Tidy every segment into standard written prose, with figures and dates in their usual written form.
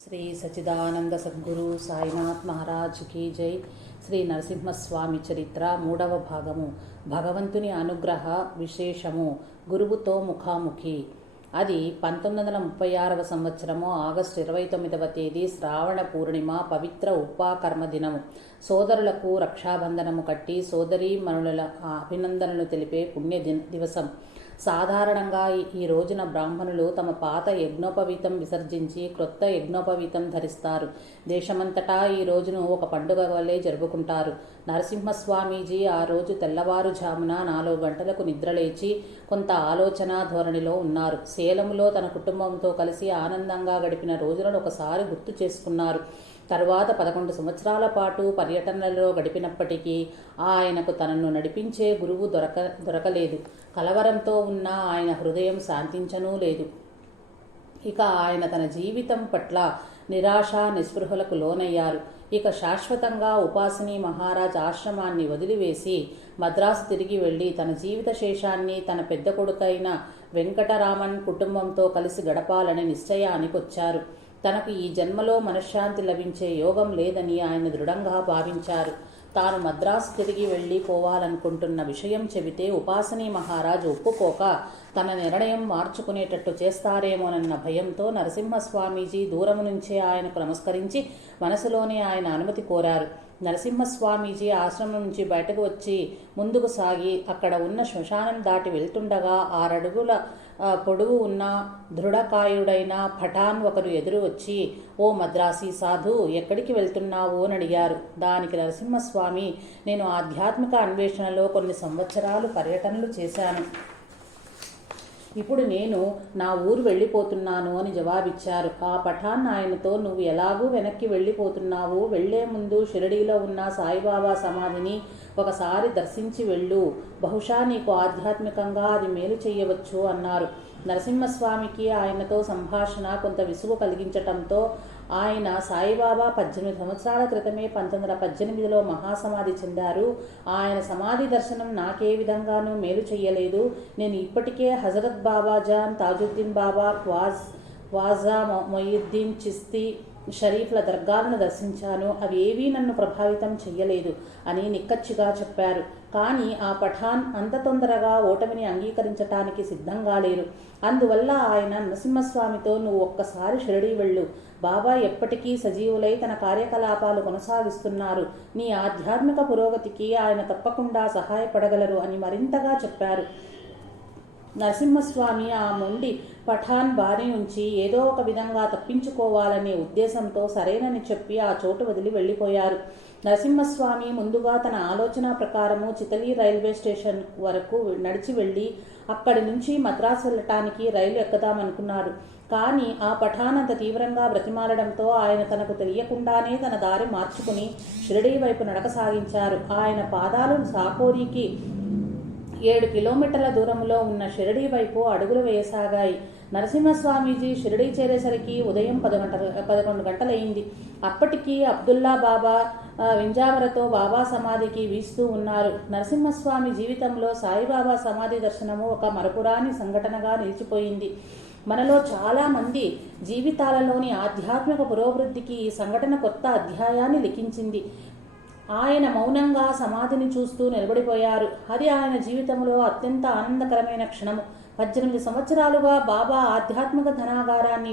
Shri Sachidananda Sadhguru Sainath Maharaj key జై. శ్రీ నరసింహస్వామి చరిత్ర 3వ భాగము. భగవంతుని అనుగ్రహ విశేషము. గురువుతో ముఖాముఖి. అది 1936వ సంవత్సరము ఆగస్టు 29వ తేదీ శ్రావణ పూర్ణిమ, పవిత్ర ఉపాకర్మ దినము. సోదరులకు రక్షాబంధనము కట్టి సోదరీమణుల అభినందనలు తెలిపే పుణ్య దివసం. సాధారణంగా ఈ రోజున బ్రాహ్మణులు తమ పాత యజ్ఞోపవీతం విసర్జించి క్రొత్త యజ్ఞోపవీతం ధరిస్తారు. దేశమంతటా ఈ రోజును ఒక పండుగ వలె జరుపుకుంటారు. నరసింహస్వామీజీ ఆ రోజు తెల్లవారుజామున 4 గంటలకు నిద్రలేచి కొంత ఆలోచన ధోరణిలో ఉన్నారు. సేలములో తన కుటుంబంతో కలిసి ఆనందంగా గడిపిన రోజులను ఒకసారి గుర్తు చేసుకున్నారు. తరువాత 11 సంవత్సరాల పాటు పర్యటనలో గడిపినప్పటికీ ఆయనకు తనను నడిపించే గురువు దొరకలేదు. కలవరంతో ఉన్న ఆయన హృదయం శాంతించనూ లేదు. ఇక ఆయన తన జీవితం పట్ల నిరాశ నిస్పృహలకు లోనయ్యారు. ఇక శాశ్వతంగా ఉపాసిని మహారాజ్ ఆశ్రమాన్ని వదిలివేసి మద్రాసు తిరిగి వెళ్ళి తన జీవిత శేషాన్ని తన పెద్ద కొడుకైన వెంకటరామన్ కుటుంబంతో కలిసి గడపాలని నిశ్చయానికొచ్చారు. తనకు ఈ జన్మలో మనశ్శాంతి లభించే యోగం లేదని ఆయన దృఢంగా భావించారు. తాను మద్రాసు తిరిగి వెళ్ళిపోవాలనుకుంటున్న విషయం చెబితే ఉపాసిని మహారాజు ఒప్పుకోక తన నిర్ణయం మార్చుకునేటట్టు చేస్తారేమోనన్న భయంతో నరసింహస్వామీజీ దూరం నుంచే ఆయనకు నమస్కరించి మనసులోనే ఆయన అనుమతి కోరారు. నరసింహస్వామీజీ ఆశ్రమం నుంచి బయటకు వచ్చి ముందుకు సాగి అక్కడ ఉన్న శ్మశానం దాటి వెళ్తుండగా 6 అడుగుల పొడవు ఉన్న దృఢకాయుడైన పఠాన్ ఒకరు ఎదురు వచ్చి, "ఓ మద్రాసీ సాధు, ఎక్కడికి వెళ్తున్నావు?" అని అడిగారు. దానికి నరసింహస్వామి, "నేను ఆధ్యాత్మిక అన్వేషణలో కొన్ని సంవత్సరాలు పర్యటనలు చేశాను. ఇప్పుడు నేను నా ఊరు వెళ్ళిపోతున్నాను" అని జవాబిచ్చారు. ఆ పఠాన్ ఆయనతో, "నువ్వు ఎలాగూ వెనక్కి వెళ్ళిపోతున్నావు. వెళ్లే ముందు షిరిడీలో ఉన్న సాయిబాబా సమాధిని ఒకసారి దర్శించి వెళ్ళు. బహుశా నీకు ఆధ్యాత్మికంగా అది మేలు చెయ్యవచ్చు" అన్నారు. నరసింహస్వామికి ఆయనతో సంభాషణ కొంత విసుగు కలిగించటంతో ఆయన, "సాయిబాబా 18 సంవత్సరాల క్రితమే 1918లో మహాసమాధి చెందారు. ఆయన సమాధి దర్శనం నాకే విధంగానూ మేలు చెయ్యలేదు. నేను ఇప్పటికే హజరత్ బాబాజాన్, తాజుద్దీన్ బాబా, ఖ్వాజా మొయిద్దీన్ చిస్తీ షరీఫ్ల దర్గాలను దర్శించాను. అవి ఏవీ నన్ను ప్రభావితం చెయ్యలేదు" అని నిక్కచ్చిగా చెప్పారు. కానీ ఆ పఠాన్ అంత తొందరగా ఓటమిని అంగీకరించటానికి సిద్ధంగా లేరు. అందువల్ల ఆయన నరసింహస్వామితో, "నువ్వు ఒక్కసారి షిరిడీ వెళ్ళు. బాబా ఎప్పటికీ సజీవులై తన కార్యకలాపాలు కొనసాగిస్తున్నారు. నీ ఆధ్యాత్మిక పురోగతికి ఆయన తప్పకుండా సహాయపడగలరు" అని మరింతగా చెప్పారు. నరసింహస్వామి ఆ మొండి పఠాన్ బారి నుంచి ఏదో ఒక విధంగా తప్పించుకోవాలనే ఉద్దేశంతో సరేనని చెప్పి ఆ చోటు వదిలి వెళ్ళిపోయారు. నరసింహస్వామి ముందుగా తన ఆలోచన ప్రకారము చితలి రైల్వే స్టేషన్ వరకు నడిచి వెళ్ళి అక్కడి నుంచి మద్రాసు వెళ్ళటానికి రైలు ఎక్కుదామనుకున్నాడు. కానీ ఆ పఠాన్ అంత తీవ్రంగా బ్రతిమాలడంతో ఆయన తనకు తెలియకుండానే తన దారి మార్చుకుని షిరిడీ వైపు నడక సాగించారు. ఆయన పాదాలు సాకోరికి 7 కిలోమీటర్ల దూరంలో ఉన్న షిరిడీ వైపు అడుగులు వేయసాగాయి. నరసింహస్వామీజీ షిరిడీ చేరేసరికి ఉదయం 11 గంటలయింది. అప్పటికి అబ్దుల్లా బాబా వింజామరతో బాబా సమాధికి వీస్తూ ఉన్నారు. నరసింహస్వామి జీవితంలో సాయిబాబా సమాధి దర్శనము ఒక మరపురాని సంఘటనగా నిలిచిపోయింది. మనలో చాలా మంది జీవితాలలోని ఆధ్యాత్మిక పురోభివృద్ధికి ఈ సంఘటన కొత్త అధ్యాయాన్ని లిఖించింది. ఆయన మౌనంగా సమాధిని చూస్తూ నిలబడిపోయారు. అది ఆయన జీవితంలో అత్యంత ఆనందకరమైన క్షణము. 18 సంవత్సరాలుగా బాబా ఆధ్యాత్మిక ధనాగారాన్ని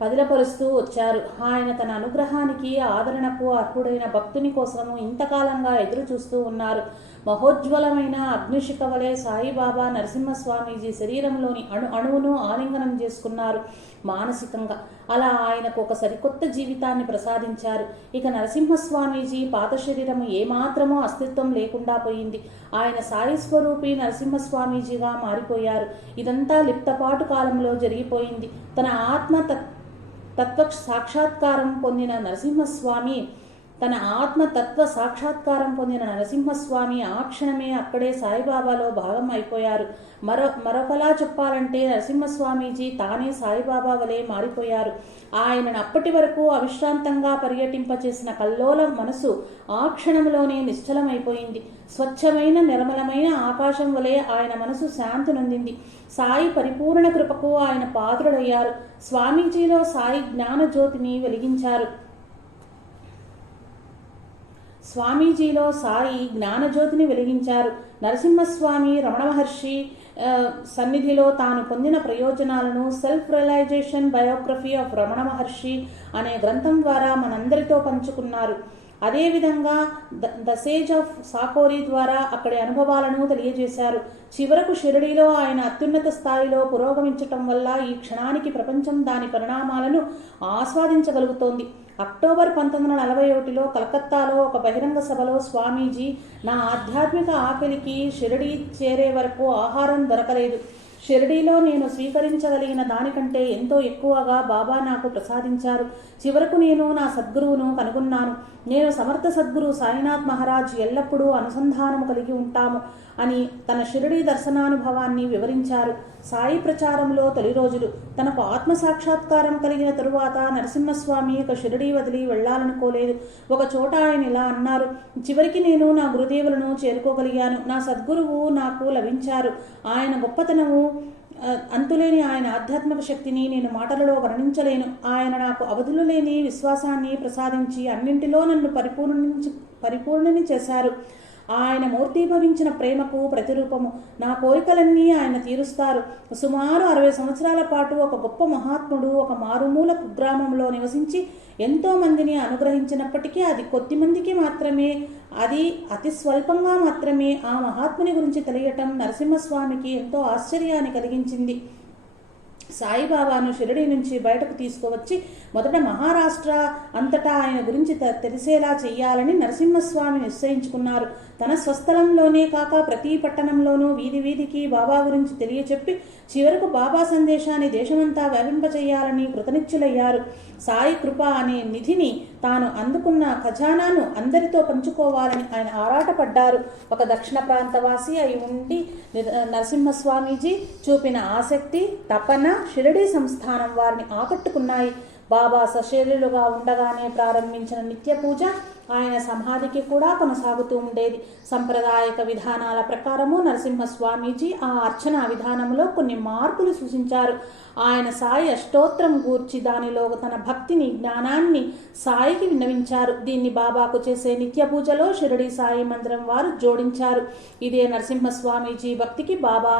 పదిలపరుస్తూ వచ్చారు. ఆయన తన అనుగ్రహానికి, ఆదరణకు అర్హుడైన భక్తుని కోసము ఇంతకాలంగా ఎదురు చూస్తూ ఉన్నారు. మహోజ్వలమైన అగ్నిశిఖ వలె సాయిబాబా నరసింహస్వామీజీ శరీరంలోని అణువును ఆలింగనం చేసుకున్నారు మానసికంగా. అలా ఆయనకు ఒక సరికొత్త జీవితాన్ని ప్రసాదించారు. ఇక నరసింహస్వామీజీ పాత శరీరము ఏమాత్రమో అస్తిత్వం లేకుండా పోయింది. ఆయన సాయి స్వరూపి నరసింహస్వామీజీగా మారిపోయారు. ఇదంతా లిప్తపాటు కాలంలో జరిగిపోయింది. తన ఆత్మ తత్వ సాక్షాత్కారం పొందిన నరసింహస్వామి తన ఆత్మతత్వ సాక్షాత్కారం పొందిన నరసింహస్వామి ఆ క్షణమే అక్కడే సాయిబాబాలో భాగం అయిపోయారు. మరొకలా చెప్పాలంటే నరసింహస్వామీజీ తానే సాయిబాబా వలె మారిపోయారు. ఆయనను అప్పటి వరకు అవిశ్రాంతంగా పర్యటింపచేసిన కల్లోల మనసు ఆ క్షణంలోనే నిశ్చలమైపోయింది. స్వచ్ఛమైన నిర్మలమైన ఆకాశం వలె ఆయన మనసు శాంతి నొందింది. సాయి పరిపూర్ణ కృపకు ఆయన పాత్రుడయ్యారు. స్వామీజీలో సాయి జ్ఞానజ్యోతిని వెలిగించారు. నరసింహస్వామి రమణ మహర్షి సన్నిధిలో తాను పొందిన ప్రయోజనాలను self realization biography of Ramana Maharshi అనే గ్రంథం ద్వారా మనందరితో పంచుకున్నారు. అదేవిధంగా ద సేజ్ ఆఫ్ సాకోరి ద్వారా అక్కడి అనుభవాలను తెలియజేశారు. చివరకు షిరిడీలో ఆయన అత్యున్నత స్థాయిలో పురోగమించటం వల్ల ఈ క్షణానికి ప్రపంచం దాని పరిణామాలను ఆస్వాదించగలుగుతోంది. అక్టోబర్ 1941లో కలకత్తాలో ఒక బహిరంగ సభలో స్వామీజీ, నా ఆధ్యాత్మిక ఆకలికి షిరిడీ చేరే వరకు ఆహారం దొరకలేదు. షిరిడీలో నేను స్వీకరించగలిగిన దానికంటే ఎంతో ఎక్కువగా బాబా నాకు ప్రసాదించారు. చివరకు నేను నా సద్గురువును కనుగొన్నాను. నేను సమర్థ సద్గురు సాయినాథ్ మహారాజ్ ఎల్లప్పుడూ అనుసంధానము కలిగి ఉంటాము అని తన షిరిడీ దర్శనానుభవాన్ని వివరించారు. సాయి ప్రచారంలో తొలి రోజులు. తనకు ఆత్మసాక్షాత్కారం కలిగిన తరువాత నరసింహస్వామి ఇక షిరిడీ వదిలి వెళ్లాలనుకోలేదు. ఒక చోట ఆయన ఇలా అన్నారు, చివరికి నేను నా గురుదేవులను చేరుకోగలిగాను. నా సద్గురువు నాకు లభించారు. ఆయన గొప్పతనము అంతులేని ఆయన ఆధ్యాత్మిక శక్తిని నేను మాటలలో వర్ణించలేను. ఆయన నాకు అవధులు లేని విశ్వాసాన్ని ప్రసాదించి అన్నింటిలో నన్ను పరిపూర్ణని చేశారు. ఆయన మూర్తీభవించిన ప్రేమకు ప్రతిరూపము. నా కోరికలన్నీ ఆయన తీరుస్తారు. సుమారు 60 సంవత్సరాల పాటు ఒక గొప్ప మహాత్ముడు ఒక మారుమూల కుగ్రామంలో నివసించి ఎంతో మందిని అనుగ్రహించినప్పటికీ అది కొద్ది మందికి మాత్రమే, అది అతి స్వల్పంగా మాత్రమే ఆ మహాత్ముని గురించి తెలియటం నరసింహస్వామికి ఎంతో ఆశ్చర్యాన్ని కలిగించింది. సాయిబాబాను షిరిడీ నుంచి బయటకు తీసుకువచ్చి మొదట మహారాష్ట్ర అంతటా ఆయన గురించి తెలిసేలా చెయ్యాలని నరసింహస్వామి నిశ్చయించుకున్నారు. తన స్వస్థలంలోనే కాక ప్రతి పట్టణంలోనూ వీధి వీధికి బాబా గురించి తెలియచెప్పి చివరకు బాబా సందేశాన్ని దేశమంతా వ్యాపింపచేయాలని కృతనిశ్చులయ్యారు. సాయి కృప అనే నిధిని, తాను అందుకున్న ఖజానాను అందరితో పంచుకోవాలని ఆయన ఆరాటపడ్డారు. ఒక దక్షిణ ప్రాంతవాసి అయి ఉండి నరసింహస్వామీజీ చూపిన ఆసక్తి, తపన షిరిడీ సంస్థానం వారిని ఆకట్టుకున్నాయి. బాబా సశరీరులుగా ఉండగానే ప్రారంభించిన నిత్య పూజ ఆయన సమాధికి కూడా కొనసాగుతూ ఉండేది. సంప్రదాయక విధానాల ప్రకారము నరసింహస్వామీజీ ఆ అర్చన విధానంలో కొన్ని మార్పులు సూచించారు. ఆయన సాయి అష్టోత్తరం గూర్చి దానిలో తన భక్తిని, జ్ఞానాన్ని సాయికి విన్నవించారు. దీన్ని బాబాకు చేసే నిత్య పూజలో షిరిడీ సాయి మందిరం వారు జోడించారు. ఇదే నరసింహస్వామీజీ భక్తికి బాబా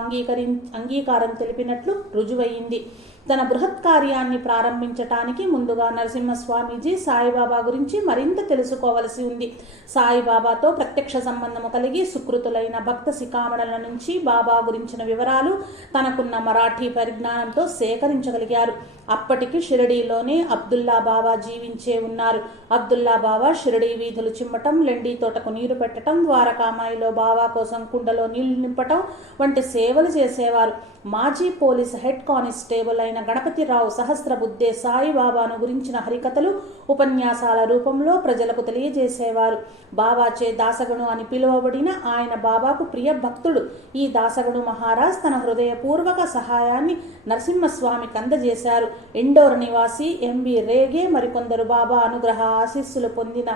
అంగీకారం తెలిపినట్లు రుజువయింది. తన బృహత్ కార్యాన్ని ప్రారంభించటానికి ముందుగా నరసింహస్వామీజీ సాయిబాబా గురించి మరింత తెలుసుకోవలసి ఉంది. సాయిబాబాతో ప్రత్యక్ష సంబంధము కలిగి సుకృతులైన భక్త శిఖామణుల నుంచి బాబా గురించిన వివరాలు తనకున్న మరాఠీ పరిజ్ఞానంతో సేకరించగలిగారు. అప్పటికి షిరిడీలోనే అబ్దుల్లా బాబా జీవించే ఉన్నారు. అబ్దుల్లా బాబా షిరిడీ వీధులు చిమ్మటం, లెండి తోటకు నీరు పెట్టడం, ద్వారకామాయిలో బాబా కోసం కుండలో నీళ్లు నింపటం వంటి సేవలు చేసేవారు. మాజీ పోలీస్ హెడ్ కానిస్టేబుల్ అయిన గణపతిరావు సహస్రబుద్ధే సాయిబాబాను గురించిన హరికథలు ఉపన్యాసాల రూపంలో ప్రజలకు తెలియజేసేవారు. బాబాచే దాసగను అని పిలువబడిన ఆయన బాబాకు ప్రియ భక్తుడు. ఈ దాసగను మహారాజ్ తన హృదయపూర్వక సహాయాన్ని నరసింహస్వామికి అందజేశారు. ఇండోర్ నివాసి ఎంబి రేగే మరికొందరు బాబా అనుగ్రహ ఆశీస్సులు పొందిన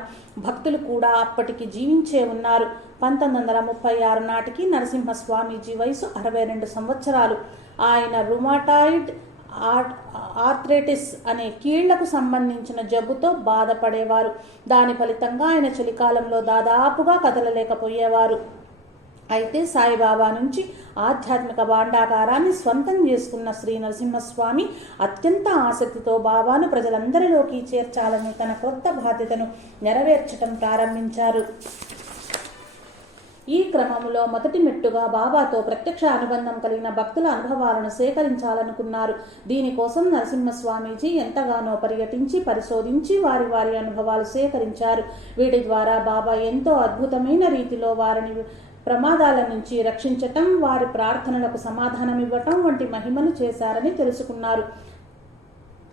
భక్తులు కూడా అప్పటికి జీవించే ఉన్నారు. 1936 నాటికి నరసింహస్వామీజీ వయసు 62 సంవత్సరాలు. ఆయన రుమాటాయిడ్ ఆర్థరైటిస్ అనే కీళ్లకు సంబంధించిన జబ్బుతో బాధపడేవారు. దాని ఫలితంగా ఆయన చలికాలంలో దాదాపుగా కదలలేకపోయేవారు. అయితే సాయిబాబా నుంచి ఆధ్యాత్మిక భాండాగారాన్ని స్వంతం చేసుకున్న శ్రీ నరసింహస్వామి అత్యంత ఆసక్తితో బాబాను ప్రజలందరిలోకి చేర్చాలని తన కొత్త బాధ్యతను నెరవేర్చడం ప్రారంభించారు. ఈ క్రమంలో మొదటి మెట్టుగా బాబాతో ప్రత్యక్ష అనుబంధం కలిగిన భక్తుల అనుభవాలను సేకరించాలనుకున్నారు. దీనికోసం నరసింహస్వామీజీ ఎంతగానో పర్యటించి పరిశోధించి వారి అనుభవాలు సేకరించారు. వీటి ద్వారా బాబా ఎంతో అద్భుతమైన రీతిలో వారిని ప్రమాదాల నుంచి రక్షించటం, వారి ప్రార్థనలకు సమాధానమివ్వటం వంటి మహిమలు చేశారని తెలుసుకున్నారు.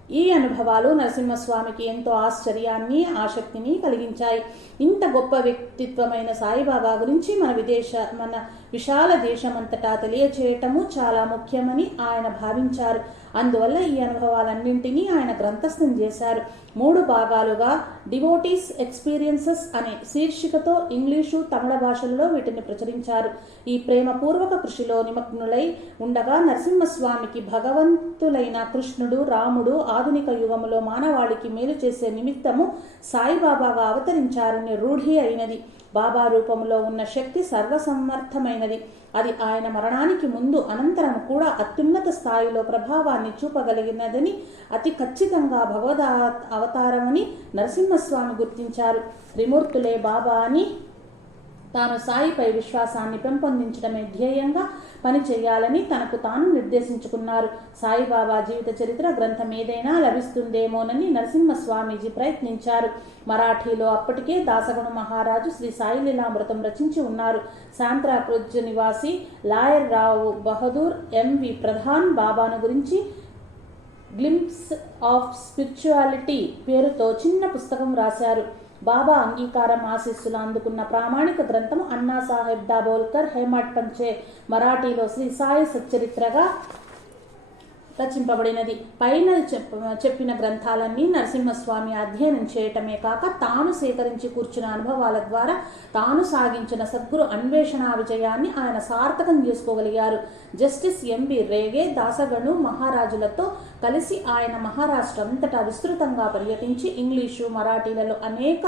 ఈ అనుభవాలు నరసింహస్వామికి ఎంతో ఆశ్చర్యాన్ని, ఆసక్తిని కలిగించాయి. ఇంత గొప్ప వ్యక్తిత్వమైన సాయిబాబా గురించి మన విశాల దేశమంతటా తెలియచేయటము చాలా ముఖ్యమని ఆయన భావించారు. అందువల్ల ఈ అనుభవాలన్నింటినీ ఆయన గ్రంథస్థం చేశారు. 3 భాగాలుగా డివోటీస్ ఎక్స్పీరియన్సెస్ అనే శీర్షికతో ఇంగ్లీషు, తమిళ భాషల్లో వీటిని ప్రచురించారు. ఈ ప్రేమపూర్వక కృషిలో నిమగ్నులై ఉండగా నరసింహస్వామికి భగవంతులైన కృష్ణుడు, రాముడు ఆధునిక యుగములో మానవాళికి మేలు చేసే నిమిత్తము సాయిబాబాగా అవతరించారని రూఢి అయినది. బాబా రూపంలో ఉన్న శక్తి సర్వసమర్థమైనది. అది ఆయన మరణానికి ముందు, అనంతరం కూడా అత్యున్నత స్థాయిలో ప్రభావాన్ని చూపగలిగినదని, అతి ఖచ్చితంగా భగవద్ అవతారమని నరసింహస్వామి గుర్తించారు. త్రిమూర్తులే బాబా అని, తాను సాయిపై విశ్వాసాన్ని పెంపొందించడమే ధ్యేయంగా పనిచేయాలని తనకు తాను నిర్దేశించుకున్నారు. సాయిబాబా జీవిత చరిత్ర గ్రంథం ఏదైనా లభిస్తుందేమోనని నరసింహస్వామీజీ ప్రయత్నించారు. మరాఠీలో అప్పటికే దాసగణు మహారాజు శ్రీ సాయిలీలామృతం రచించి ఉన్నారు. శాంత్రాకృజ్ నివాసి లాయర్ రావు బహదూర్ ఎంవి ప్రధాన్ బాబాను గురించి గ్లింప్స్ ఆఫ్ స్పిరిచువాలిటీ పేరుతో చిన్న పుస్తకం రాశారు. బాబా అంగీకారం, ఆశీస్సులు అందుకున్న ప్రామాణిక గ్రంథం అన్నా సాహెబ్ దాబోల్కర్, హేమట్ పంచే మరాఠీలో శ్రీ సాయి సచ్చరిత్రగా రచింపబడినది. పైన చెప్పిన గ్రంథాలన్నీ నరసింహస్వామి అధ్యయనం చేయటమే కాక తాను సేకరించి కూర్చున్న అనుభవాల ద్వారా తాను సాగించిన సద్గురు అన్వేషణ విజయాన్ని ఆయన సార్థకం చేసుకోగలిగారు. జస్టిస్ ఎంబి రేగే దాసగణు మహారాజులతో కలిసి ఆయన మహారాష్ట్ర అంతటా విస్తృతంగా పర్యటించి ఇంగ్లీషు, మరాఠీలలో అనేక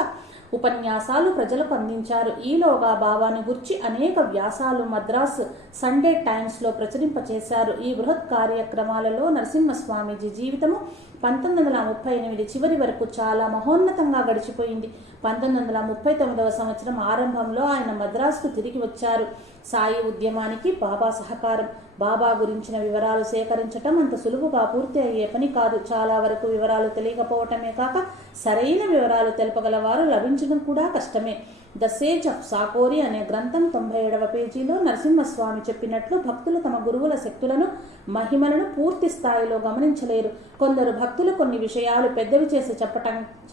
ఉపన్యాసాలు ప్రజలకు అందించారు. ఈలోగా బాబాను గుర్చి అనేక వ్యాసాలు మద్రాసు సండే టైమ్స్లో ప్రచురింపచేశారు. ఈ బృహత్ కార్యక్రమాలలో నరసింహస్వామీజీ జీవితము 1938 చివరి వరకు చాలా మహోన్నతంగా గడిచిపోయింది. 1939వ సంవత్సరం ఆరంభంలో ఆయన మద్రాసుకు తిరిగి వచ్చారు. సాయి ఉద్యమానికి బాబా సహకారం. బాబా గురించిన వివరాలు సేకరించటం అంత సులువుగా పూర్తి అయ్యే పని కాదు. చాలా వరకు వివరాలు తెలియకపోవటమే కాక సరైన వివరాలు తెలపగలవారు లభించడం కూడా కష్టమే. ద సేజ్ ఆఫ్ సాకోరి అనే గ్రంథం 97వ పేజీలో నరసింహస్వామి చెప్పినట్లు భక్తులు తమ గురువుల శక్తులను, మహిమలను పూర్తి స్థాయిలో గమనించలేరు. కొందరు భక్తులు కొన్ని విషయాలు పెద్దవి చేసి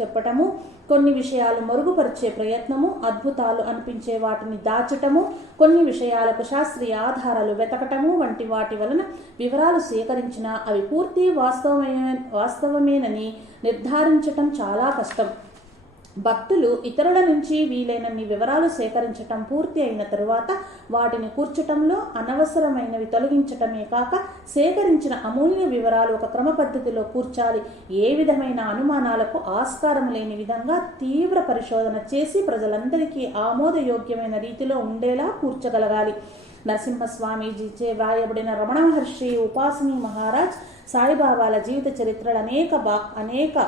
చెప్పటము, కొన్ని విషయాలు మరుగుపరిచే ప్రయత్నము, అద్భుతాలు అనిపించే వాటిని దాచటము, కొన్ని విషయాలకు శాస్త్రీయ ఆధారాలు వెతకటము వంటి వాటి వలన వివరాలు సేకరించినా అవి పూర్తి వాస్తవమేనని నిర్ధారించటం చాలా కష్టం. భక్తులు ఇతరుల నుంచి వీలైనన్ని వివరాలు సేకరించటం పూర్తి అయిన తరువాత వాటిని కూర్చటంలో అనవసరమైనవి తొలగించటమే కాక సేకరించిన అమూల్య వివరాలు ఒక క్రమ పద్ధతిలో కూర్చాలి. ఏ విధమైన అనుమానాలకు ఆస్కారం లేని విధంగా తీవ్ర పరిశోధన చేసి ప్రజలందరికీ ఆమోదయోగ్యమైన రీతిలో ఉండేలా కూర్చగలగాలి. నరసింహస్వామీజీచే వ్రాయబడిన రమణ మహర్షి, ఉపాసనీ మహారాజ్, సాయిబాబాల జీవిత చరిత్రలు అనేక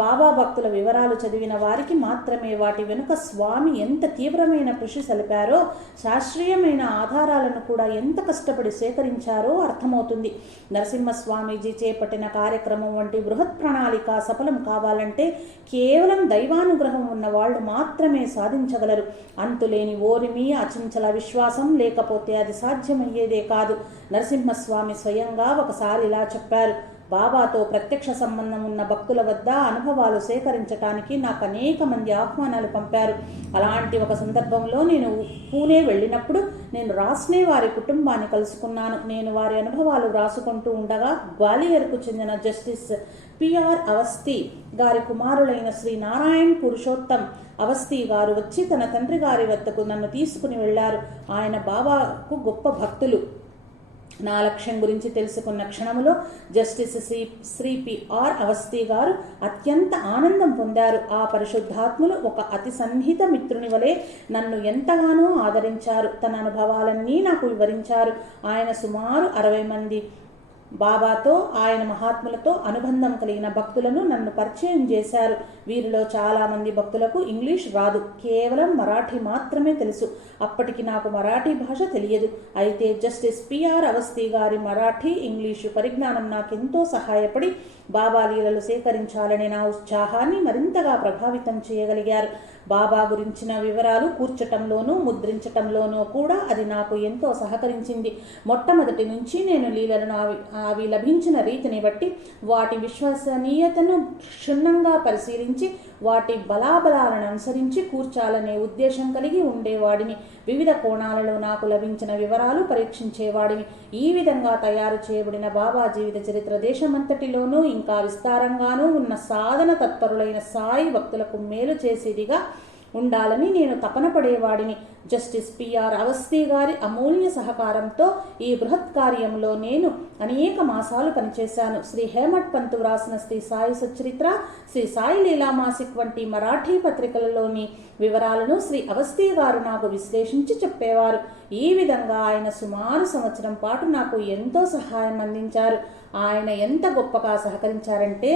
బాబా భక్తుల వివరాలు చదివిన వారికి మాత్రమే వాటి వెనుక స్వామి ఎంత తీవ్రమైన కృషి సలిపారో, శాస్త్రీయమైన ఆధారాలను కూడా ఎంత కష్టపడి సేకరించారో అర్థమవుతుంది. నరసింహస్వామీజీ చేపట్టిన కార్యక్రమం వంటి బృహత్ ప్రణాళిక సఫలం కావాలంటే కేవలం దైవానుగ్రహం ఉన్న వాళ్ళు మాత్రమే సాధించగలరు. అంతులేని ఓరిమి, అచంచల విశ్వాసం లేకపోతే అది సాధ్యమయ్యేదే కాదు. నరసింహస్వామి స్వయంగా ఒకసారి ఇలా చెప్పారు: బాబాతో ప్రత్యక్ష సంబంధం ఉన్న భక్తుల వద్ద అనుభవాలు సేకరించడానికి నాకు అనేక మంది ఆహ్వానాలు పంపారు. అలాంటి ఒక సందర్భంలో నేను పూణే వెళ్ళినప్పుడు నేను రాస్నే వారి కుటుంబాన్ని కలుసుకున్నాను. నేను వారి అనుభవాలు రాసుకుంటూ ఉండగా గ్వాలియర్కు చెందిన జస్టిస్ పిఆర్ అవస్థి గారి కుమారులైన శ్రీ నారాయణ్ పురుషోత్తం అవస్థి గారు వచ్చి తన తండ్రి గారి వద్దకు నన్ను తీసుకుని వెళ్లారు. ఆయన బాబాకు గొప్ప భక్తులు. నా లక్ష్యం గురించి తెలుసుకున్న క్షణంలో జస్టిస్ శ్రీ పిఆర్ అవస్థి గారు అత్యంత ఆనందం పొందారు. ఆ పరిశుద్ధాత్ములు ఒక అతి సన్నిహిత మిత్రుని వలె నన్ను ఎంతగానో ఆదరించారు. తన అనుభవాలన్నీ నాకు వివరించారు. ఆయన సుమారు 60 మంది బాబాతో, ఆయన మహాత్ములతో అనుబంధం కలిగిన భక్తులను నన్ను పరిచయం చేశారు. వీరిలో చాలామంది భక్తులకు ఇంగ్లీష్ రాదు, కేవలం మరాఠీ మాత్రమే తెలుసు. అప్పటికి నాకు మరాఠీ భాష తెలియదు. అయితే జస్టిస్ పిఆర్ అవస్థి గారి మరాఠీ, ఇంగ్లీషు పరిజ్ఞానం నాకెంతో సహాయపడి బాబా లీలలు సేకరించాలనే నా ఉత్సాహాన్ని మరింతగా ప్రభావితం చేయగలిగారు. బాబా గురించిన వివరాలు కూర్చటంలోనూ ముద్రించటంలోనూ కూడా అది నాకు ఎంతో సహకరించింది. మొట్టమొదటి నుంచి నేను లీలను అవి లభించిన రీతిని బట్టి వాటి విశ్వసనీయతను క్షుణ్ణంగా పరిశీలించి వాటి బలాబలాలను అనుసరించి కూర్చాలనే ఉద్దేశం కలిగి ఉండేవాడిని. వివిధ కోణాలలో నాకు లభించిన వివరాలు పరీక్షించేవాడిని. ఈ విధంగా తయారు చేయబడిన బాబా జీవిత చరిత్ర దేశమంతటిలోనూ ఇంకా విస్తారంగానూ ఉన్న సాధన తత్పరులైన సాయి భక్తులకు మేలు చేసేదిగా ఉండాలని నేను తపన పడేవాడిని. జస్టిస్ పిఆర్ అవస్థీ గారి అమూల్య సహకారంతో ఈ బృహత్ కార్యంలో నేను అనేక మాసాలు పనిచేశాను. శ్రీ హేమట్ పంత్ వ్రాసిన శ్రీ సాయి సచ్చరిత్ర, శ్రీ సాయి లీలామాసిక్ వంటి మరాఠీ పత్రికలలోని వివరాలను శ్రీ అవస్థీ గారు నాకు విశ్లేషించి చెప్పేవారు. ఈ విధంగా ఆయన సుమారు సంవత్సరం పాటు నాకు ఎంతో సహాయం అందించారు. ఆయన ఎంత గొప్పగా సహకరించారంటే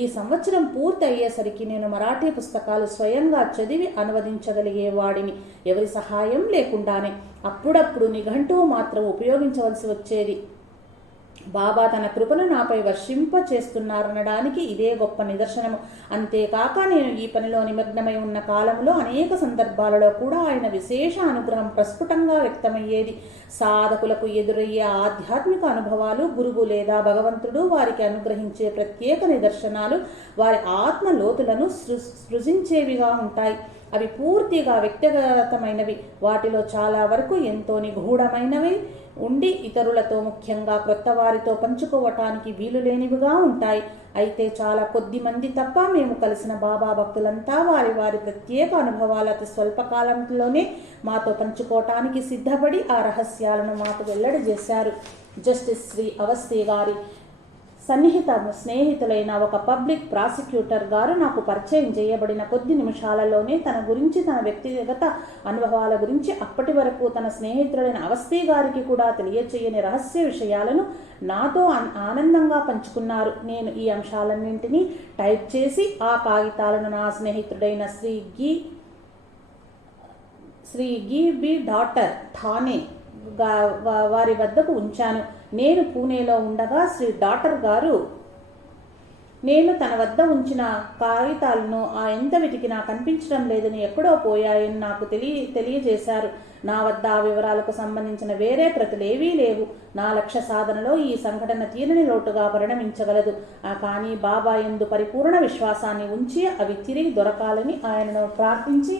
ఈ సంవత్సరం పూర్తి అయ్యేసరికి నేను మరాఠీ పుస్తకాలు స్వయంగా చదివి అనువదించగలిగేవాడిని, ఎవరి సహాయం లేకుండానే. అప్పుడప్పుడు నిఘంటువు మాత్రం ఉపయోగించవలసి వచ్చేది. బాబా తన కృపను నాపై వర్షింప చేస్తున్నారనడానికి ఇదే గొప్ప నిదర్శనము. అంతేకాక నేను ఈ పనిలో నిమగ్నమై ఉన్న కాలంలో అనేక సందర్భాలలో కూడా ఆయన విశేష అనుగ్రహం ప్రస్ఫుటంగా వ్యక్తమయ్యేది. సాధకులకు ఎదురయ్యే ఆధ్యాత్మిక అనుభవాలు గురువు లేదా భగవంతుడు వారికి అనుగ్రహించే ప్రత్యేక నిదర్శనాలు వారి ఆత్మ లోతులను సృజించేవిగా ఉంటాయి. అవి పూర్తిగా వ్యక్తిగతమైనవి. వాటిలో చాలా వరకు ఎంతో నిగూఢమైనవి ఉండి ఇతరులతో, ముఖ్యంగా క్రొత్త వారితో పంచుకోవటానికి వీలు లేనివిగా ఉంటాయి. అయితే చాలా కొద్ది మంది తప్ప మేము కలిసిన బాబా భక్తులంతా వారి వారి ప్రత్యేక అనుభవాలు అతి స్వల్పకాలంలోనే మాతో పంచుకోవటానికి సిద్ధపడి ఆ రహస్యాలను మాకు వెల్లడి చేశారు. జస్టిస్ శ్రీ అవస్థీ గారి సన్నిహిత స్నేహితులైన ఒక పబ్లిక్ ప్రాసిక్యూటర్ గారు నాకు పరిచయం చేయబడిన కొద్ది నిమిషాలలోనే తన గురించి, తన వ్యక్తిగత అనుభవాల గురించి అప్పటి వరకు తన స్నేహితులైన అవస్థీ గారికి కూడా తెలియచేయని రహస్య విషయాలను నాతో ఆనందంగా పంచుకున్నారు. నేను ఈ అంశాలన్నింటినీ టైప్ చేసి ఆ కాగితాలను నా స్నేహితుడైన శ్రీ గి బి డాటర్ ఠానే వారి వద్దకు ఉంచాను. నేను పూణేలో ఉండగా శ్రీ డాటర్ గారు నేను తన వద్ద ఉంచిన కాగితాలను ఎంత వెతికినా కనిపించడం లేదని, ఎక్కడో పోయాయని నాకు తెలియజేశారు. నా వద్ద ఆ వివరాలకు సంబంధించిన వేరే ప్రతులేవీ లేవు. నా లక్ష్య సాధనలో ఈ సంఘటన తీరని లోటుగా పరిణమించగలదు. కానీ బాబా యందు పరిపూర్ణ విశ్వాసాన్ని ఉంచి అవి తిరిగి దొరకాలని ఆయనను ప్రార్థించి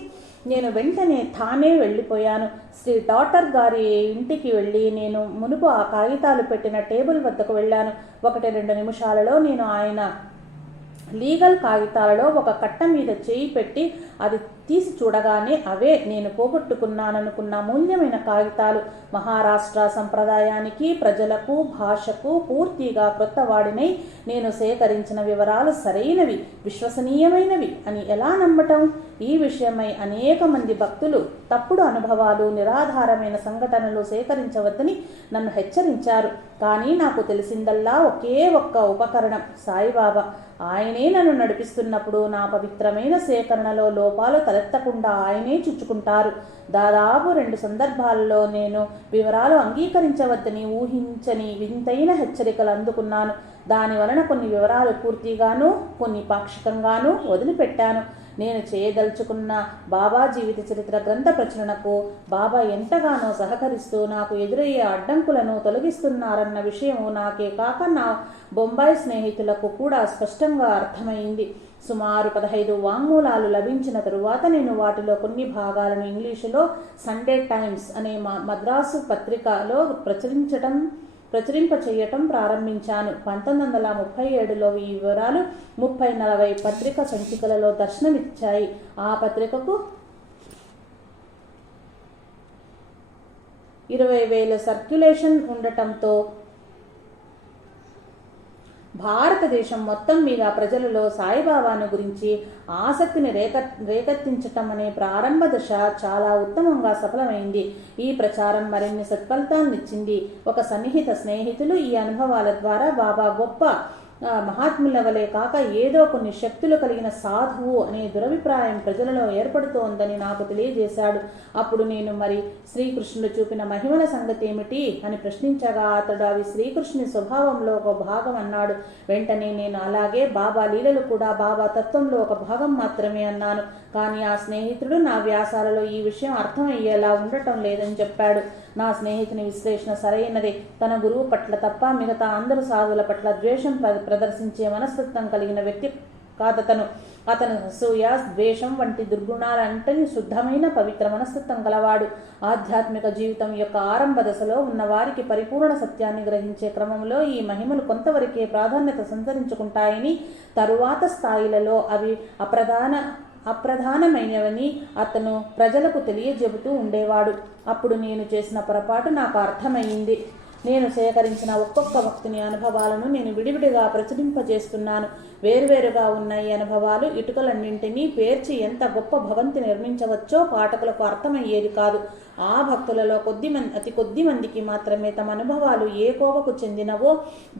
నేను వెంటనే థానే వెళ్ళిపోయాను. శ్రీ డాటర్ గారి ఇంటికి వెళ్ళి నేను మునుపు ఆ కాగితాలు పెట్టిన టేబుల్ వద్దకు వెళ్ళాను. 1-2 నిమిషాలలో నేను ఆయన లీగల్ కాగితాలలో ఒక కట్ట మీద చేయి పెట్టి అది తీసి చూడగానే అవే నేను పోగొట్టుకున్నాననుకున్న అమూల్యమైన కాగితాలు. మహారాష్ట్ర సంప్రదాయానికి, ప్రజలకు, భాషకు పూర్తిగా క్రొత్త వాడినై నేను సేకరించిన వివరాలు సరైనవి, విశ్వసనీయమైనవి అని ఎలా నమ్మటం? ఈ విషయమై అనేక మంది భక్తులు తప్పుడు అనుభవాలు, నిరాధారమైన సంఘటనలు సేకరించవద్దని నన్ను హెచ్చరించారు. కానీ నాకు తెలిసిందల్లా ఒకే ఒక్క ఉపకరణం, సాయిబాబా. ఆయనే నన్ను నడిపిస్తున్నప్పుడు నా పవిత్రమైన సేకరణలో లోపాలు తలెత్తకుండా ఆయనే చుచ్చుకుంటారు. దాదాపు 2 సందర్భాల్లో నేను వివరాలు అంగీకరించవద్దని ఊహించని వింతైన హెచ్చరికలు అందుకున్నాను. దాని వలన కొన్ని వివరాలు పూర్తిగాను, కొన్ని పాక్షికంగాను వదిలిపెట్టాను. నేను చేయదలుచుకున్న బాబా జీవిత చరిత్ర గ్రంథ ప్రచురణకు బాబా ఎంతగానో సహకరిస్తూ నాకు ఎదురయ్యే అడ్డంకులను తొలగిస్తున్నారన్న విషయము నాకే కాక నా బొంబాయి స్నేహితులకు కూడా స్పష్టంగా అర్థమైంది. సుమారు 15 వాంగ్మూలాలు లభించిన తరువాత నేను వాటిలో కొన్ని భాగాలను ఇంగ్లీషులో సండే టైమ్స్ అనే మద్రాసు పత్రికలో ప్రచురింపచేయటం ప్రారంభించాను. 1937లో ఈ వివరాలు 30-40 పత్రిక సంచికలలో దర్శనమిచ్చాయి. ఆ పత్రికకు 20,000 సర్క్యులేషన్ ఉండటంతో భారతదేశం మొత్తం మీద ప్రజలలో సాయిబాబాను గురించి ఆసక్తిని రేకెత్తించటం అనే ప్రారంభ దశ చాలా ఉత్తమంగా సఫలమైంది. ఈ ప్రచారం మరిన్ని సత్ఫలితాన్నిచ్చింది. ఒక సన్నిహిత స్నేహితులు ఈ అనుభవాల ద్వారా బాబా గొప్ప మహాత్ముల వలె కాక ఏదో కొన్ని శక్తులు కలిగిన సాధువు అనే దురభిప్రాయం ప్రజలలో ఏర్పడుతోందని నాకు తెలియజేశాడు. అప్పుడు నేను మరి శ్రీకృష్ణుడు చూపిన మహిమల సంగతి ఏమిటి అని ప్రశ్నించగా అతడు అవి శ్రీకృష్ణుని స్వభావంలో ఒక భాగం అన్నాడు. వెంటనే నేను అలాగే బాబా లీలలు కూడా బాబా తత్వంలో ఒక భాగం మాత్రమే అన్నాను. కానీ ఆ స్నేహితుడు నా వ్యాసాలలో ఈ విషయం అర్థమయ్యేలా ఉండటం లేదని చెప్పాడు. నా స్నేహితుని విశ్లేషణ సరైనదే. తన గురువు పట్ల తప్ప మిగతా అందరు సాధువుల పట్ల ద్వేషం ప్రదర్శించే మనస్తత్వం కలిగిన వ్యక్తి కాదతను. అతను అసూయ, ద్వేషం వంటి దుర్గుణాలంటని శుద్ధమైన పవిత్ర మనస్తత్వం గలవాడు. ఆధ్యాత్మిక జీవితం యొక్క ఆరంభ దశలో ఉన్న వారికి పరిపూర్ణ సత్యాన్ని గ్రహించే క్రమంలో ఈ మహిమలు కొంతవరకే ప్రాధాన్యత సంతరించుకుంటాయని, తరువాత స్థాయిలలో అవి అప్రధానమైనవని అతను ప్రజలకు తెలియజెబుతూ ఉండేవాడు. అప్పుడు నేను చేసిన పొరపాటు నాకు అర్థమైంది. నేను సేకరించిన ఒక్కొక్క భక్తుని అనుభవాలను నేను విడివిడిగా ప్రచురింపజేస్తున్నాను. వేర్వేరుగా ఉన్న ఈ అనుభవాలు ఇటుకలన్నింటినీ పేర్చి ఎంత గొప్ప భవంతి నిర్మించవచ్చో పాఠకులకు అర్థమయ్యేది కాదు. ఆ భక్తులలో అతి కొద్ది మందికి మాత్రమే తమ అనుభవాలు ఏ కోవకు చెందినవో,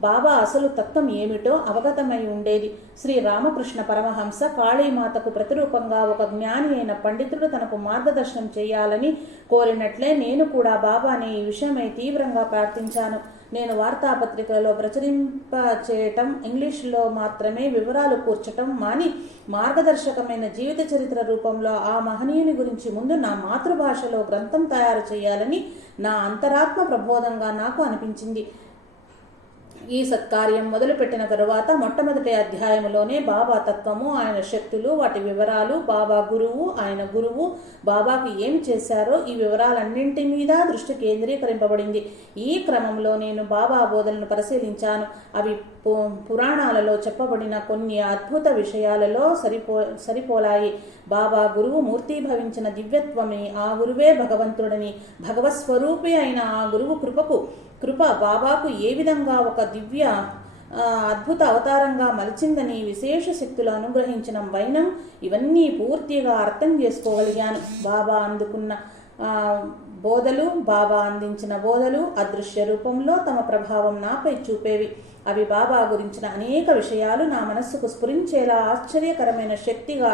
బాబా అసలు తత్వం ఏమిటో అవగతమై ఉండేది. శ్రీ రామకృష్ణ పరమహంస కాళీమాతకు ప్రతిరూపంగా ఒక జ్ఞాని అయిన పండితుడు తనకు మార్గదర్శనం చేయాలని కోరినట్లే నేను కూడా బాబాని ఈ విషయమై తీవ్రంగా ప్రార్థించాను. నేను వార్తాపత్రికలలో ప్రచురింపచేయటం, ఇంగ్లీషులో మాత్రమే వివరాలు కూర్చటం మాని మార్గదర్శకమైన జీవిత చరిత్ర రూపంలో ఆ మహనీయుని గురించి ముందు నా మాతృభాషలో గ్రంథం తయారు చేయాలని నా అంతరాత్మ ప్రబోధంగా నాకు అనిపించింది. ఈ సత్కార్యం మొదలుపెట్టిన తరువాత మొట్టమొదటి అధ్యాయంలోనే బాబా తత్వము, ఆయన శక్తులు, వాటి వివరాలు, బాబా గురువు, ఆయన గురువు బాబాకు ఏం చేశారో ఈ వివరాలన్నింటి మీద దృష్టి కేంద్రీకరింపబడింది. ఈ క్రమంలో నేను బాబా బోధనను పరిశీలించాను. అవి పురాణాలలో చెప్పబడిన కొన్ని అద్భుత విషయాలలో సరిపోలాయి. బాబా గురువు మూర్తీభవించిన దివ్యత్వమే, ఆ గురువే భగవంతుడని, భగవత్స్వరూపి అయిన ఆ గురువు కృప బాబాకు ఏ విధంగా ఒక దివ్య అద్భుత అవతారంగా మలిచిందని, విశేష శక్తులు అనుగ్రహించిన వైనం, ఇవన్నీ పూర్తిగా అర్థం చేసుకోగలిగాను. బాబా అందుకున్న బోధలు, బాబా అందించిన బోధలు అదృశ్య రూపంలో తమ ప్రభావం నాపై చూపేవి. అవి బాబా గురించిన అనేక విషయాలు నా మనస్సుకు స్ఫురించేలా ఆశ్చర్యకరమైన శక్తిగా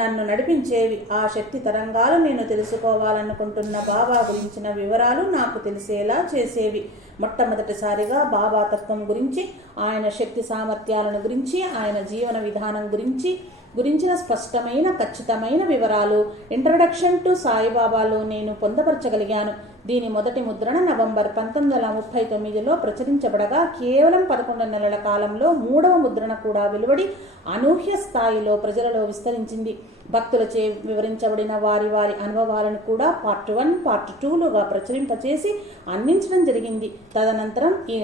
నన్ను నడిపించేవి. ఆ శక్తి తరంగాలు నేను తెలుసుకోవాలనుకుంటున్న బాబా గురించిన వివరాలు నాకు తెలిసేలా చేసేవి. మొట్టమొదటిసారిగా బాబా తత్వం గురించి, ఆయన శక్తి సామర్థ్యాలను గురించి, ఆయన జీవన విధానం గురించిన స్పష్టమైన ఖచ్చితమైన వివరాలు ఇంట్రడక్షన్ టు సాయిబాబాలో నేను పొందపరచగలిగాను. దీని మొదటి ముద్రణ నవంబర్ 1939లో ప్రచురించబడగా కేవలం 11 నెలల కాలంలో 3వ ముద్రణ కూడా వెలువడి అనూహ్య స్థాయిలో ప్రజలలో విస్తరించింది. భక్తులచే వివరించబడిన వారి అనుభవాలను కూడా పార్ట్ 1, పార్ట్ 2లుగా ప్రచురింపచేసి అందించడం జరిగింది. తదనంతరం ఈ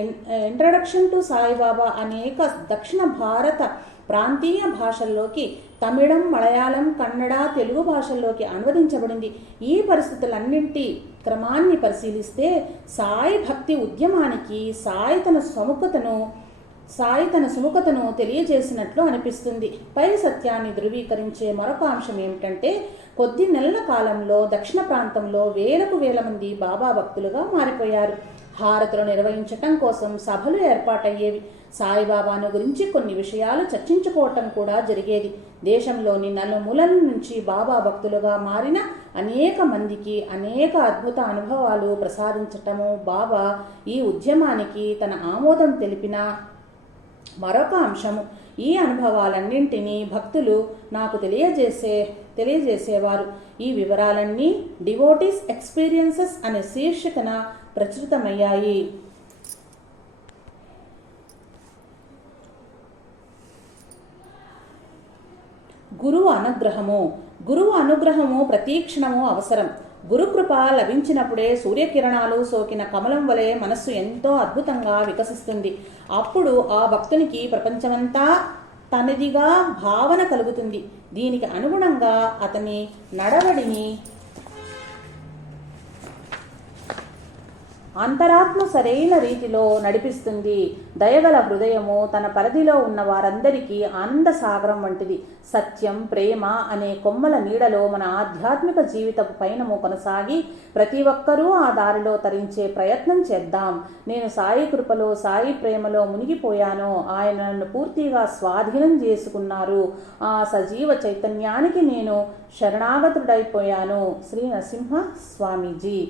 ఇంట్రడక్షన్ టు సాయిబాబా అనేక దక్షిణ భారత ప్రాంతీయ భాషల్లోకి, తమిళం, మలయాళం, కన్నడ, తెలుగు భాషల్లోకి అనువదించబడింది. ఈ పరిస్థితులన్నింటి క్రమాన్ని పరిశీలిస్తే సాయి భక్తి ఉద్యమానికి సాయి తన సుముఖతను తెలియజేసినట్లు అనిపిస్తుంది. పై సత్యాన్ని ధృవీకరించే మరొక అంశం ఏమిటంటే, కొద్ది నెలల కాలంలో దక్షిణ ప్రాంతంలో వేలకు వేల మంది బాబా భక్తులుగా మారిపోయారు. హారతులు నిర్వహించటం కోసం సభలు ఏర్పాటయ్యేవి. సాయిబాబాను గురించి కొన్ని విషయాలు చర్చించుకోవటం కూడా జరిగేది. దేశంలోని నలుమూలల నుంచి బాబా భక్తులుగా మారిన అనేక మందికి అనేక అద్భుత అనుభవాలు ప్రసాదించటము బాబా ఈ ఉద్యమానికి తన ఆమోదం తెలిపిన మరొక అంశము. ఈ అనుభవాలన్నింటినీ భక్తులు నాకు తెలియజేసేవారు. ఈ వివరాలన్నీ డివోటీస్ ఎక్స్పీరియన్సెస్ అనే శీర్షికన ప్రచురితమయ్యాయి. గురువు అనుగ్రహము ప్రతీక్షణము అవసరం. గురుకృప లభించినప్పుడే సూర్యకిరణాలు సోకిన కమలం వలె మనస్సు ఎంతో అద్భుతంగా వికసిస్తుంది. అప్పుడు ఆ భక్తునికి ప్రపంచమంతా తనదిగా భావన కలుగుతుంది. దీనికి అనుగుణంగా అతని నడవడిని అంతరాత్మ సరైన రీతిలో నడిపిస్తుంది. దయగల హృదయము తన పరిధిలో ఉన్న వారందరికీ ఆనంద సాగరం వంటిది. సత్యం, ప్రేమ అనే కొమ్మల నీడలో మన ఆధ్యాత్మిక జీవితపు పయనము కొనసాగి ప్రతి ఒక్కరూ ఆ దారిలో తరించే ప్రయత్నం చేద్దాం. నేను సాయి కృపలో, సాయి ప్రేమలో మునిగిపోయాను. ఆయన నన్ను పూర్తిగా స్వాధీనం చేసుకున్నారు. ఆ సజీవ చైతన్యానికి నేను శరణాగతుడైపోయాను. శ్రీ నరసింహ స్వామీజీ.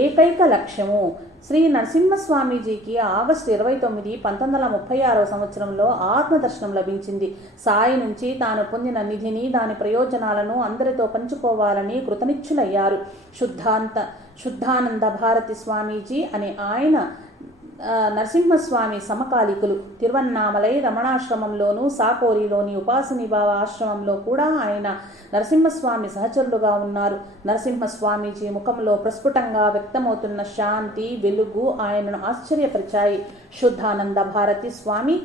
ఏకైక లక్ష్యము. శ్రీ నరసింహస్వామీజీకి ఆగస్టు 29, 1936 సంవత్సరంలో ఆత్మదర్శనం లభించింది. సాయి నుంచి తాను పొందిన నిధిని, దాని ప్రయోజనాలను అందరితో పంచుకోవాలని కృతనిశ్చులయ్యారు. శుద్ధానంద భారతి స్వామీజీ అనే ఆయన నరసింహస్వామి సమకాలికులు. తిరువన్నామలై రమణాశ్రమంలోను, సాకోరిలోని ఉపాసని బావ ఆశ్రమంలో కూడా ఆయన నరసింహస్వామి సహచరులుగా ఉన్నారు. నరసింహస్వామీజీ ముఖంలో ప్రస్ఫుటంగా వ్యక్తమవుతున్న శాంతి, వెలుగు ఆయనను ఆశ్చర్యపరిచాయి. శుద్ధానంద భారతి స్వామి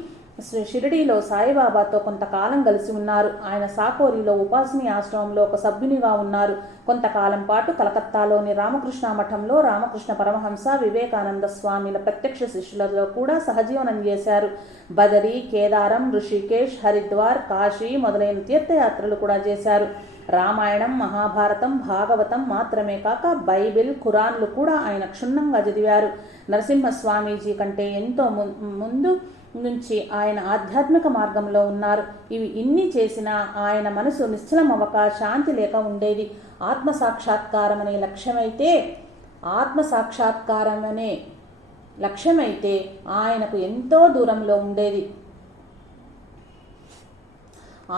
షిరిడీలో సాయిబాబాతో కొంతకాలం కలిసి ఉన్నారు. ఆయన సాకోరిలో ఉపాసని ఆశ్రమంలో ఒక సభ్యునిగా ఉన్నారు. కొంతకాలం పాటు కలకత్తాలోని రామకృష్ణ మఠంలో రామకృష్ణ పరమహంస, వివేకానంద స్వామిల ప్రత్యక్ష శిష్యులలో కూడా సహజీవనం చేశారు. బదరి, కేదారం, ఋషికేశ్, హరిద్వార్, కాశీ మొదలైన తీర్థయాత్రలు కూడా చేశారు. రామాయణం, మహాభారతం, భాగవతం మాత్రమే కాక బైబిల్, ఖురాన్లు కూడా ఆయన క్షుణ్ణంగా చదివారు. నరసింహస్వామీజీ కంటే ఎంతో ముందు నుంచి ఆయన ఆధ్యాత్మిక మార్గంలో ఉన్నారు. ఇన్ని చేసినా ఆయన మనసు నిశ్చలమవక శాంతి లేక ఉండేది. ఆత్మసాక్షాత్కారమనే లక్ష్యమైతే ఆయనకు ఎంతో దూరంలో ఉండేది.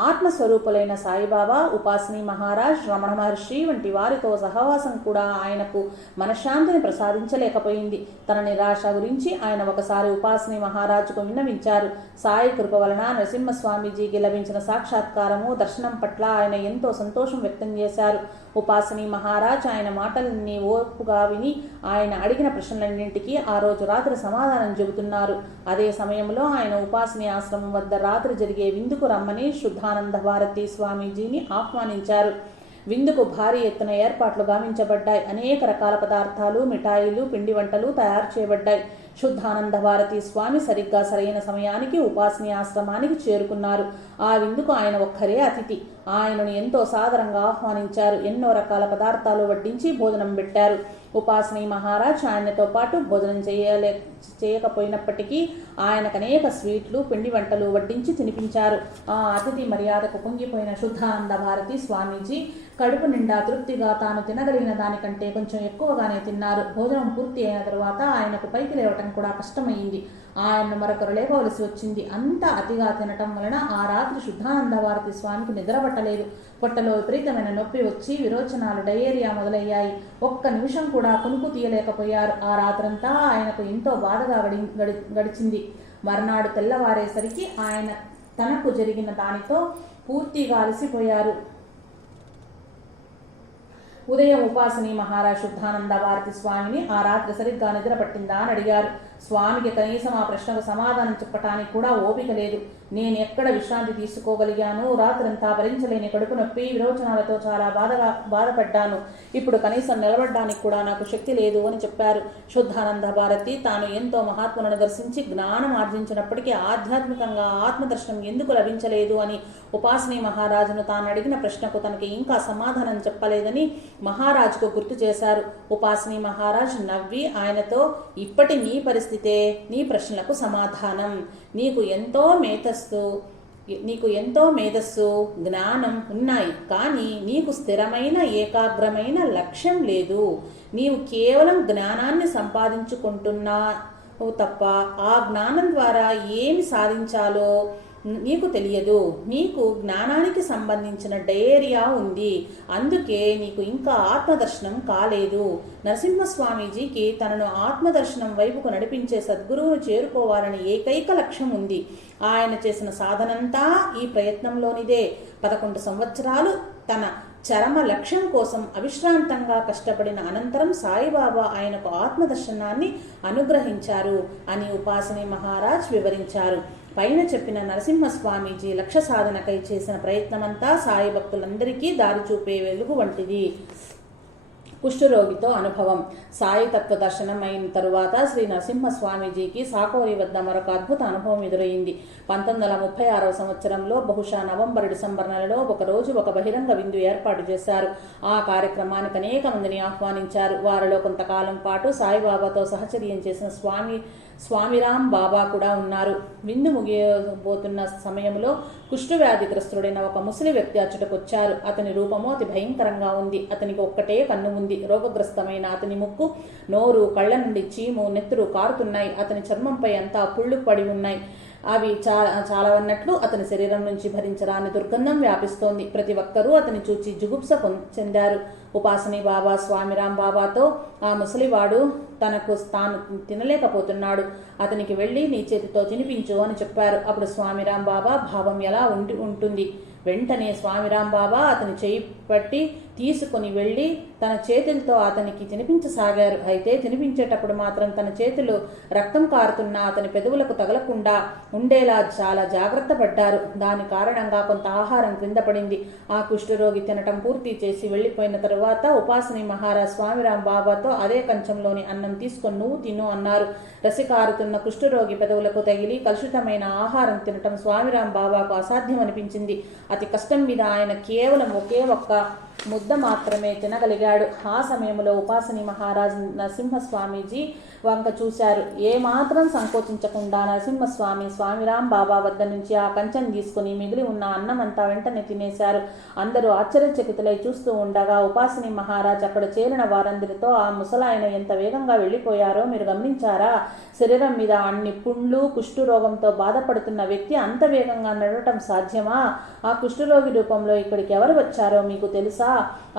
ఆత్మస్వరూపులైన సాయిబాబా, ఉపాసని మహారాజ్, రమణ మహర్షి వంటి వారితో సహవాసం కూడా ఆయనకు మనశ్శాంతిని ప్రసాదించలేకపోయింది. తన నిరాశ గురించి ఆయన ఒకసారి ఉపాసని మహారాజుకు విన్నవించారు. సాయి కృప వలన నరసింహస్వామీజీకి లభించిన సాక్షాత్కారము, దర్శనం పట్ల ఆయన ఎంతో సంతోషం వ్యక్తం చేశారు. ఉపాసని మహారాజ్ ఆయన మాటలన్నీ ఓర్పుగా విని ఆయన అడిగిన ప్రశ్నలన్నింటికీ ఆ రోజు రాత్రి సమాధానం చెబుతున్నారు. అదే సమయంలో ఆయన ఉపాసని ఆశ్రమం వద్ద రాత్రి జరిగే విందుకు రమ్మని శుద్ధానంద భారతి స్వామీజీని ఆహ్వానించారు. విందుకు భారీ ఎత్తున ఏర్పాట్లు గావించబడ్డాయి. అనేక రకాల పదార్థాలు, మిఠాయిలు, పిండి వంటలు తయారు చేయబడ్డాయి. శుద్ధానంద భారతి స్వామి సరిగ్గా సరైన సమయానికి ఉపాసని ఆశ్రమానికి చేరుకున్నారు. ఆ విందుకు ఆయన ఒక్కరే అతిథి. ఆయనను ఎంతో సాదరంగా ఆహ్వానించారు. ఎన్నో రకాల పదార్థాలు వడ్డించి భోజనం పెట్టారు. ఉపాసని మహారాజ్ ఆయనతో పాటు భోజనం చేయకపోయినప్పటికీ ఆయనకు అనేక స్వీట్లు, పిండి వంటలు వడ్డించి తినిపించారు. ఆ అతిథి మర్యాదకు పొంగిపోయిన శుద్ధానంద భారతి స్వామీజీ కడుపు నిండా తృప్తిగా తాను తినగలిగిన దానికంటే కొంచెం ఎక్కువగానే తిన్నారు. భోజనం పూర్తి అయిన తరువాత ఆయనకు పైకి లేవటం కూడా కష్టమైంది. ఆయన్ను మరొకరు లేవవలసి వచ్చింది. అంత అతిగా తినటం వలన ఆ రాత్రి శుద్ధానంద భారతి స్వామికి నిద్రపట్టలేదు. పొట్టలో విపరీతమైన నొప్పి వచ్చి విరోచనాలు, డయేరియా మొదలయ్యాయి. ఒక్క నిమిషం కూడా కునుకు తీయలేకపోయారు. ఆ రాత్రంతా ఆయనకు ఎంతో బాధగా గడిచింది. మర్నాడు తెల్లవారేసరికి ఆయన తనకు జరిగిన దానితో పూర్తిగా అలసిపోయారు. ఉదయం ఉపాసని మహారాజ్ శుద్ధానంద భారతి స్వామిని ఆ రాత్రి సరిగ్గా నిద్ర పట్టిందా అని అడిగారు. స్వామికి కనీసం ఆ ప్రశ్నకు సమాధానం చెప్పటానికి కూడా ఓపిక లేదు. నేను ఎక్కడ విశ్రాంతి తీసుకోగలిగాను? రాత్రంతా భరించలేని కడుపు నొప్పి, విరోచనాలతో చాలా బాధపడ్డాను. ఇప్పుడు కనీసం నిలబడడానికి కూడా నాకు శక్తి లేదు అని చెప్పారు. శుద్ధానంద భారతి తాను ఎంతో మహాత్ములను దర్శించి జ్ఞానం ఆర్జించినప్పటికీ ఆధ్యాత్మికంగా ఆత్మదర్శనం ఎందుకు లభించలేదు అని ఉపాసని మహారాజును తాను అడిగిన ప్రశ్నకు తనకి ఇంకా సమాధానం చెప్పలేదని మహారాజుకు గుర్తు చేశారు. ఉపాసని మహారాజ్ నవ్వి ఆయనతో, ఇప్పటి నీ పరిస్థితే నీ ప్రశ్నలకు సమాధానం. నీకు ఎంతో మేధస్సు, జ్ఞానం ఉన్నాయి. కానీ నీకు స్థిరమైన ఏకాగ్రమైన లక్ష్యం లేదు. నీవు కేవలం జ్ఞానాన్ని సంపాదించుకుంటున్నావు తప్ప ఆ జ్ఞానం ద్వారా ఏమి సాధించాలో నీకు తెలియదు. నీకు జ్ఞానానికి సంబంధించిన డయేరియా ఉంది. అందుకే నీకు ఇంకా ఆత్మదర్శనం కాలేదు. నరసింహస్వామీజీకి తనను ఆత్మదర్శనం వైపుకు నడిపించే సద్గురువును చేరుకోవాలని ఏకైక లక్ష్యం ఉంది. ఆయన చేసిన సాధనంతా ఈ ప్రయత్నంలోనిదే. 11 సంవత్సరాలు తన చరమ లక్ష్యం కోసం అవిశ్రాంతంగా కష్టపడిన అనంతరం సాయిబాబా ఆయనకు ఆత్మదర్శనాన్ని అనుగ్రహించారు అని ఉపాసని మహారాజ్ వివరించారు. పైన చెప్పిన నరసింహస్వామీజీ లక్ష్య సాధనకై చేసిన ప్రయత్నమంతా సాయి భక్తులందరికీ దారి చూపే వెలుగు వంటిది. కుష్ఠరోగితో అనుభవం. సాయి తత్వ దర్శనం అయిన తరువాత శ్రీ నరసింహస్వామీజీకి సాకోరి వద్ద మరొక అద్భుత అనుభవం ఎదురైంది. 1936 సంవత్సరంలో బహుశా నవంబర్, డిసెంబర్ నెలలో ఒకరోజు ఒక బహిరంగ విందు ఏర్పాటు చేశారు. ఆ కార్యక్రమానికి అనేక మందిని ఆహ్వానించారు. వారిలో కొంతకాలం పాటు సాయిబాబాతో సహచర్యం చేసిన స్వామిరాం బాబా కూడా ఉన్నారు. విందు ముగియబోతున్న సమయంలో కుష్ఠవ్యాధిగ్రస్తుడైన ఒక ముసలి వ్యక్తి అచ్చటకొచ్చారు. అతని రూపము అతి భయంకరంగా ఉంది. అతనికి ఒక్కటే కన్ను ఉంది. రోగగ్రస్తమైన అతని ముక్కు, నోరు, కళ్ళ నుండి చీము, నెత్తురు కారుతున్నాయి. అతని చర్మంపై అంతా పుళ్ళు పడి ఉన్నాయి. అవి చాలా ఉన్నట్లు అతని శరీరం నుంచి భరించరాని దుర్గంధం వ్యాపిస్తోంది. ప్రతి ఒక్కరూ అతని చూచి జుగుప్స చెందారు. ఉపాసని బాబా స్వామిరాం బాబాతో, ఆ ముసలివాడు తనకు తాను తినలేకపోతున్నాడు, అతనికి వెళ్ళి నీ చేతితో తినిపించు అని చెప్పారు. అప్పుడు స్వామిరాం బాబా భావం ఎలా ఉంటుంది. వెంటనే స్వామిరాం బాబా అతని చేయి పట్టి తీసుకుని వెళ్ళి తన చేతులతో అతనికి తినిపించసాగారు. అయితే తినిపించేటప్పుడు మాత్రం తన చేతులు రక్తం కారుతున్నా అతని పెదవులకు తగలకుండా ఉండేలా చాలా జాగ్రత్త పడ్డారు. దాని కారణంగా కొంత ఆహారం క్రింద పడింది. ఆ కుష్ఠరోగి తినటం పూర్తి చేసి వెళ్లిపోయిన తరువాత ఉపాసని మహారాజ్ స్వామిరాం బాబాతో అదే కంచంలోని అన్నం తీసుకొని నువ్వు తిను అన్నారు. రసికారుతున్న కుష్ఠరోగి పెదవులకు తగిలి కలుషితమైన ఆహారం తినటం స్వామిరాం బాబాకు అసాధ్యం అనిపించింది. అతి కష్టం మీద ఆయన కేవలం ఒకే ఒక్క ముద్ద మాత్రమే తినగలిగాడు. ఆ సమయంలో ఉపాసని మహారాజ్ నరసింహస్వామీజీ వంక చూశారు. ఏమాత్రం సంకోచించకుండా నరసింహస్వామి స్వామిరాం బాబా వద్ద నుంచి ఆ కంచం తీసుకుని మిగిలి ఉన్న అన్నమంతా వెంటనే తినేశారు. అందరూ ఆశ్చర్యచకితులై చూస్తూ ఉండగా ఉపాసని మహారాజ్ అక్కడ చేరిన వారందరితో, ఆ ముసలాయన ఎంత వేగంగా వెళ్ళిపోయారో మీరు గమనించారా? శరీరం మీద అన్ని పుండ్లు, కుష్ఠరోగంతో బాధపడుతున్న వ్యక్తి అంత వేగంగా నడవటం సాధ్యమా? ఆ కుష్ఠరోగి రూపంలో ఇక్కడికి ఎవరు వచ్చారో మీకు తెలుసా?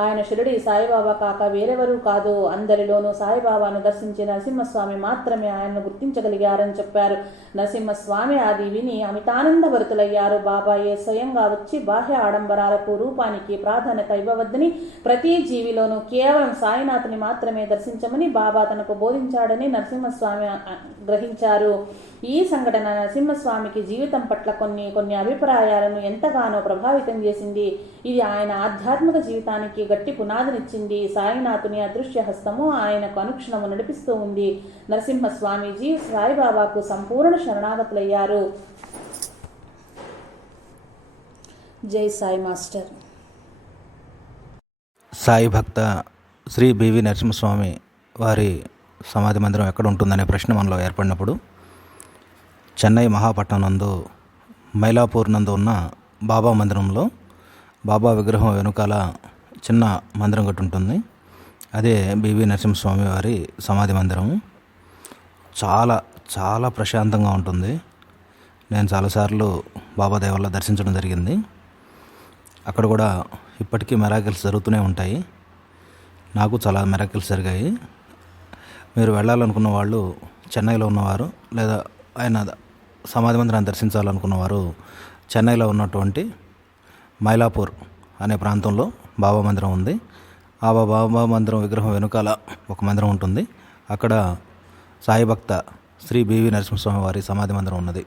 ఆయన షిరిడి సాయిబాబా కాక వేరెవరూ కాదు. అందరిలోనూ సాయిబాబాను దర్శించిన నరసింహస్వామి మాత్రమే ఆయనను గుర్తించగలిగారని చెప్పారు. నరసింహస్వామి అది విని అమితానందభరితులయ్యారు. బాబాయే స్వయంగా వచ్చి బాహ్య ఆడంబరాలకు, రూపానికి ప్రాధాన్యత ఇవ్వవద్దని, ప్రతి జీవిలోనూ కేవలం సాయినాథుని మాత్రమే దర్శించమని బాబా తనకు బోధించాడని నరసింహస్వామి గ్రహించారు. ఈ సంఘటన నరసింహస్వామికి జీవితం పట్ల కొన్ని అభిప్రాయాలను ఎంతగానో ప్రభావితం చేసింది. ఇది ఆయన ఆధ్యాత్మిక జీవితానికి గట్టి పునాదినిచ్చింది. సాయినాథుని అదృశ్య హస్తము ఆయనకు అనుక్షణము నడిపిస్తూ ఉంది. నరసింహస్వామీజీ సాయిబాబాకు సంపూర్ణ శరణాగతులయ్యారు. జై సాయి మాస్టర్. సాయి భక్త శ్రీ బివి నరసింహస్వామి వారి సమాధి మందిరం ఎక్కడ ఉంటుందనే ప్రశ్న మనలో ఏర్పడినప్పుడు, చెన్నై మహాపట్నం నందు మైలాపూర్ నందు ఉన్న బాబా మందిరంలో బాబా విగ్రహం వెనుకాల చిన్న మందిరం ఒకటి ఉంటుంది. అదే బివి నరసింహస్వామి వారి సమాధి మందిరం. చాలా చాలా ప్రశాంతంగా ఉంటుంది. నేను చాలాసార్లు బాబా దయ వల్ల దర్శించడం జరిగింది. అక్కడ కూడా ఇప్పటికీ మిరాకిల్స్ జరుగుతూనే ఉంటాయి. నాకు చాలా మిరాకిల్స్ జరిగాయి. మీరు వెళ్ళాలనుకున్న వాళ్ళు, చెన్నైలో ఉన్నవారు లేదా ఆయన సమాధి మందిరాన్ని దర్శించాలనుకున్నవారు, చెన్నైలో ఉన్నటువంటి మైలాపూర్ అనే ప్రాంతంలో బాబా మందిరం ఉంది. ఆ బాబా మందిరం విగ్రహం వెనుకాల ఒక మందిరం ఉంటుంది. అక్కడ సాయి భక్త శ్రీ బివి నరసింహస్వామి వారి సమాధి మందిరం ఉన్నది.